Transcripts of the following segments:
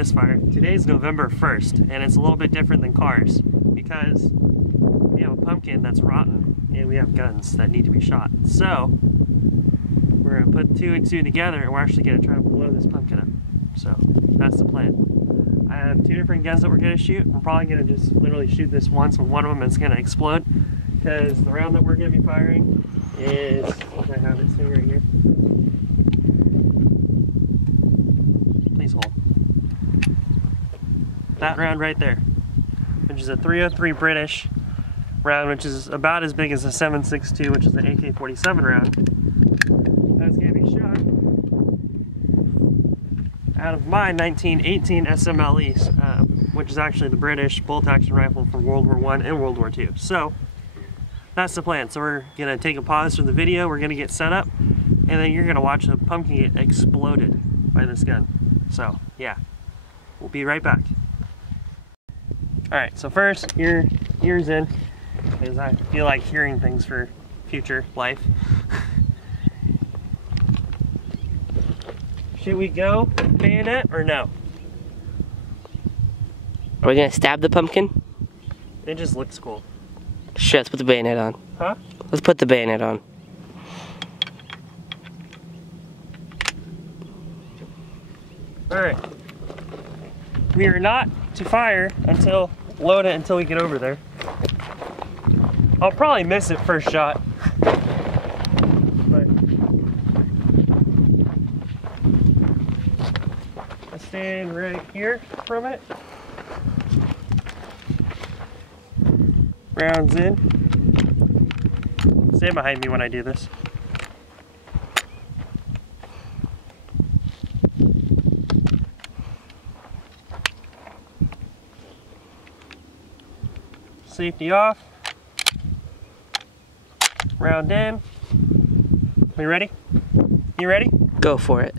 Misfire. Today's November 1st, and it's a little bit different than cars because we have a pumpkin that's rotten and we have guns that need to be shot. So we're gonna put 2 and 2 together and we're actually gonna try to blow this pumpkin up. So that's the plan. I have 2 different guns that we're gonna shoot. We're probably gonna just literally shoot this once with one of them and it's gonna explode because the round that we're gonna be firing is, I have it sitting right here. Please hold. That round right there, which is a 303 British round, which is about as big as a 7.62, which is an AK-47 round. That's going to be shot out of my 1918 smle, which is actually the British bolt-action rifle from World War I and World War II. So that's the plan. So we're going to take a pause from the video, we're going to get set up, and then you're going to watch a pumpkin get exploded by this gun. So yeah, we'll be right back. Alright, so first, your ears in, because I feel like hearing things for future life. Should we go bayonet or no? Are we gonna stab the pumpkin? It just looks cool. Sure, let's put the bayonet on. Huh? Let's put the bayonet on. Alright. We are not to fire until, load it until we get over there. I'll probably miss it first shot. But I stand right here from it. Rounds in. Stand behind me when I do this. Safety off. Round in. We ready? You ready? Go for it.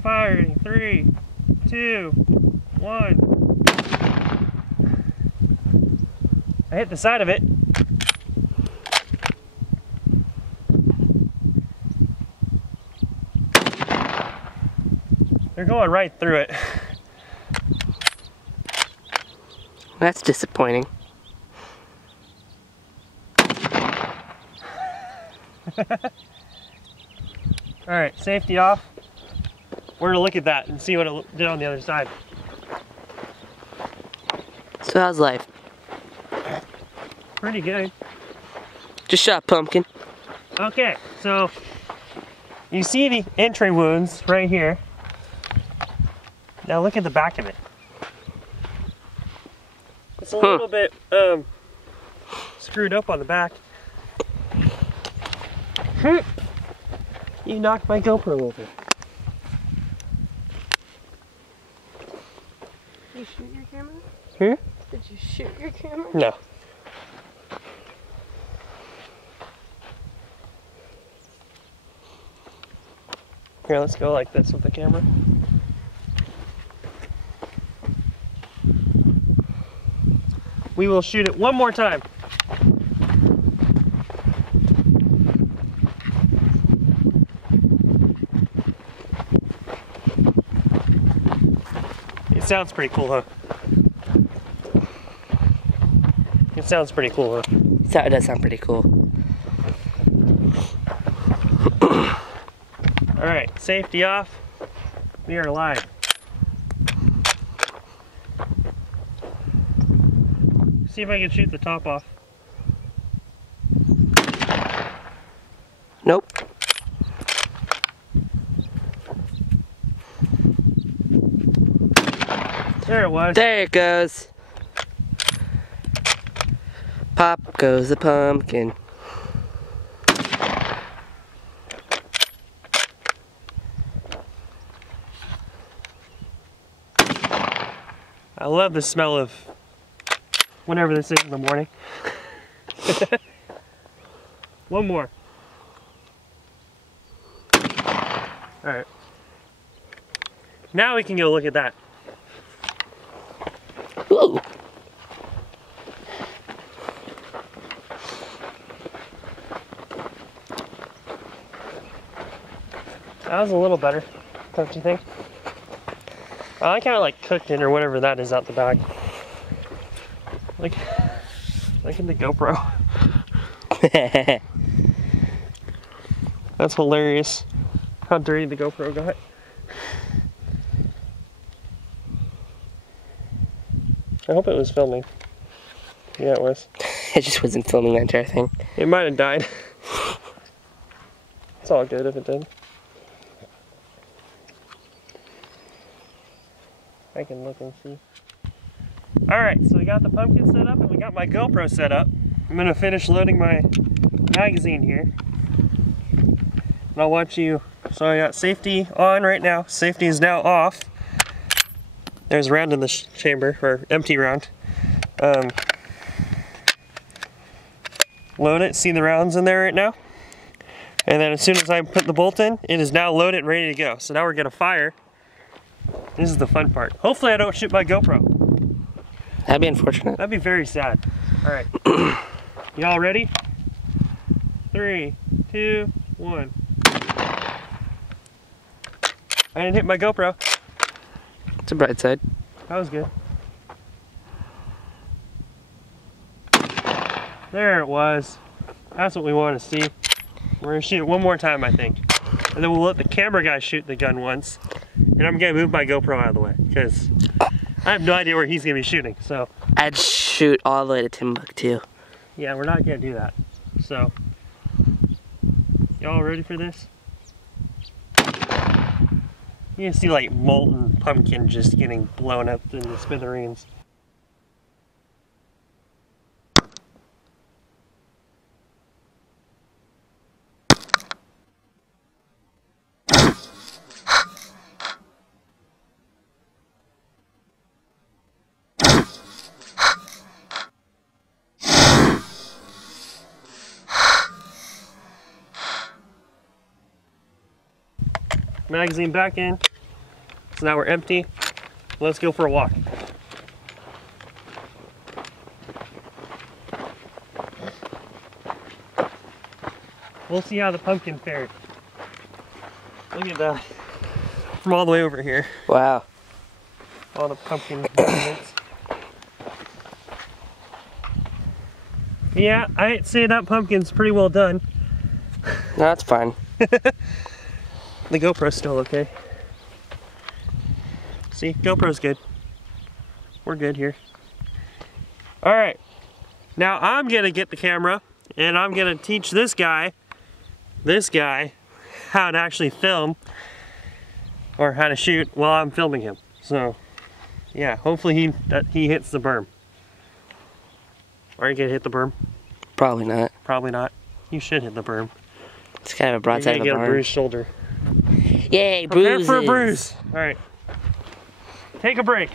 Firing. 3, 2, 1. I hit the side of it. They're going right through it. That's disappointing. Alright, safety off. We're gonna look at that and see what it did on the other side. So how's life? Pretty good. Just shot pumpkin. Okay, so you see the entry wounds right here. Now look at the back of it. It's a little bit screwed up on the back. You knocked my GoPro over. Did you shoot your camera? Hmm? Did you shoot your camera? No. Here, let's go like this with the camera. We will shoot it one more time. It sounds pretty cool, huh? It sounds pretty cool, huh? It does sound pretty cool. Alright, safety off. We are live. See if I can shoot the top off. Nope. There it was. There it goes. Pop goes the pumpkin. I love the smell of whenever this is in the morning. One more. Alright. Now we can go look at that. Ooh. That was a little better. Don't you think? I like how it like cooked in or whatever that is out the back. Like in the GoPro. That's hilarious. How dirty the GoPro got. I hope it was filming. Yeah, it was. It just wasn't filming the entire thing. It might have died. It's all good if it did. I can look and see. Alright, so we got the pumpkin set up and we got my GoPro set up. I'm going to finish loading my magazine here. And I'll watch you. So I got safety on right now. Safety is now off. There's a round in the chamber, or empty round. Load it, see the rounds in there right now. And then as soon as I put the bolt in, it is now loaded and ready to go. So now we're gonna fire. This is the fun part. Hopefully I don't shoot my GoPro. That'd be unfortunate. That'd be very sad. All right, y'all ready? 3, 2, 1. I didn't hit my GoPro. It's a bright side. That was good. There it was. That's what we want to see. We're gonna shoot it one more time, I think. And then we'll let the camera guy shoot the gun once. And I'm gonna move my GoPro out of the way, because I have no idea where he's gonna be shooting, so. I'd shoot all the way to Timbuktu. Yeah, we're not gonna do that. So, y'all ready for this? You can see like molten pumpkin just getting blown up in the smithereens. Magazine back in. So now we're empty. Let's go for a walk. We'll see how the pumpkin fared. Look at that. From all the way over here. Wow. All the pumpkin movements. Yeah, I'd say that pumpkin's pretty well done. No, that's fine. The GoPro's still okay. See, GoPro's good. We're good here. Alright, now I'm gonna get the camera and I'm gonna teach this guy, how to actually film or how to shoot while I'm filming him. So, yeah, hopefully he hits the berm. Are you gonna hit the berm? Probably not. Probably not. You should hit the berm. It's kind of a broadside of a You're gonna get a barn. bruised shoulder. Yay, Prepare bruises. for a bruise. All right. Take a break.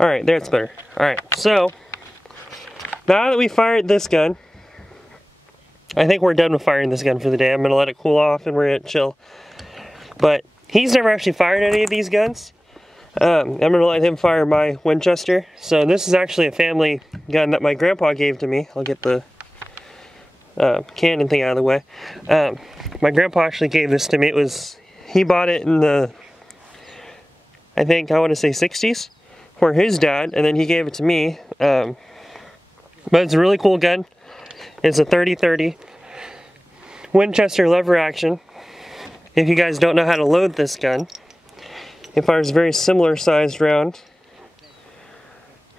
All right, there it's better. All right, so now that we fired this gun, I think we're done with firing this gun for the day. I'm gonna let it cool off and we're gonna chill. But he's never actually fired any of these guns. I'm gonna let him fire my Winchester. So this is actually a family gun that my grandpa gave to me. I'll get the cannon thing out of the way. My grandpa actually gave this to me. He bought it in the, I want to say 60s for his dad, and then he gave it to me. But it's a really cool gun. It's a 30-30 Winchester lever action. If you guys don't know how to load this gun, it fires a very similar sized round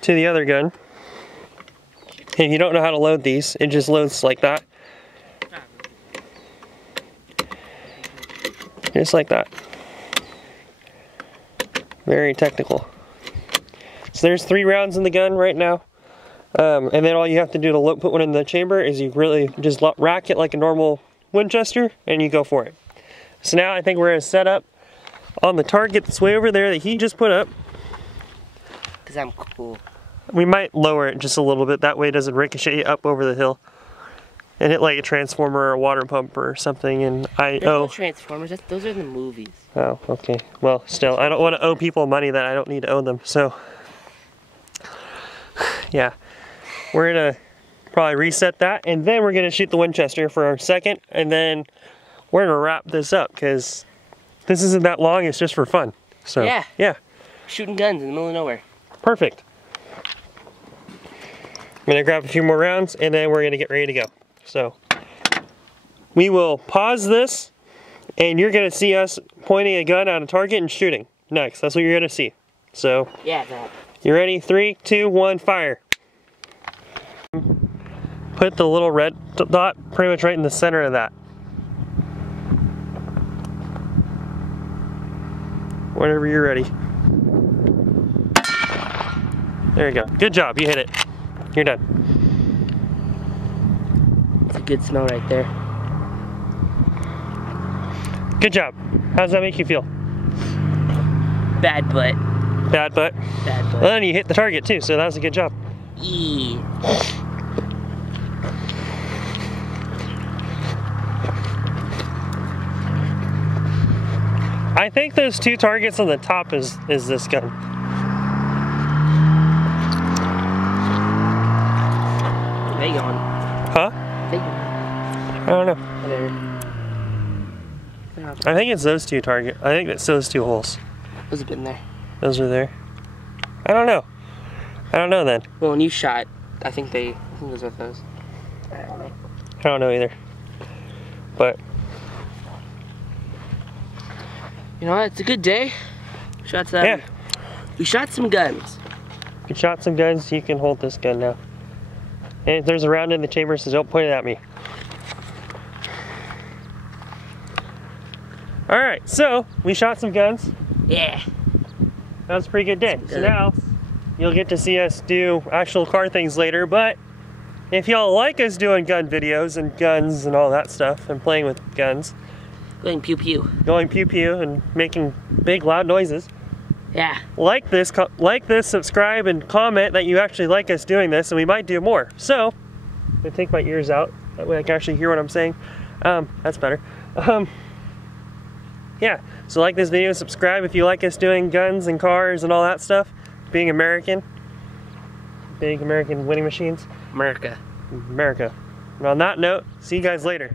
to the other gun. If you don't know how to load these, it just loads like that. Just like that. Very technical. So there's 3 rounds in the gun right now. And then all you have to do to put one in the chamber is you really just rack it like a normal Winchester and you go for it. So now I think we're going to set up on the target that's way over there that he just put up. Because I'm cool. We might lower it just a little bit, that way it doesn't ricochet up over the hill. and hit like a transformer or a water pump or something, and There's no Transformers. Those are the movies. Oh, okay. Well, still, I don't want to owe people money that I don't need to owe them, so yeah. We're gonna probably reset that, and then we're gonna shoot the Winchester for our second, and then we're gonna wrap this up, because this isn't that long, it's just for fun. So, yeah. Shooting guns in the middle of nowhere. Perfect. I'm gonna grab a few more rounds, and then we're gonna get ready to go. So, we will pause this, and you're gonna see us pointing a gun at a target and shooting next. That's what you're gonna see. So, Yeah, that. you ready? 3, 2, 1, fire. Put the little red dot pretty much right in the center of that. Whenever you're ready. There you go. Good job, you hit it. You're done. It's a good smell right there. Good job. How does that make you feel? Bad butt. Bad butt? Bad butt. Well, then you hit the target too, so that was a good job. Eee. I think those 2 targets on the top is this gun. They gone. Huh? They gone. I don't know. Whatever. I think it's those 2 target. I think it's those 2 holes. Those have been there. Those are there. I don't know. I don't know then. Well, when you shot, I think those are those. I don't know. I don't know either. But You know what? It's a good day. Shot some. yeah, We shot some guns. you shot some guns. You can hold this gun now. And if there's a round in the chamber, so don't point it at me. All right, so we shot some guns. Yeah. That was a pretty good day. So now you'll get to see us do actual car things later, but if y'all like us doing gun videos and guns and all that stuff and playing with guns, Going pew pew. going pew pew and making big loud noises, Yeah. like this, subscribe, and comment that you actually like us doing this, and we might do more. So, I'm gonna take my ears out, that way I can actually hear what I'm saying. That's better. Yeah, so like this video, subscribe if you like us doing guns and cars and all that stuff. Being American. Big American winning machines. America. America. And on that note, see you guys later.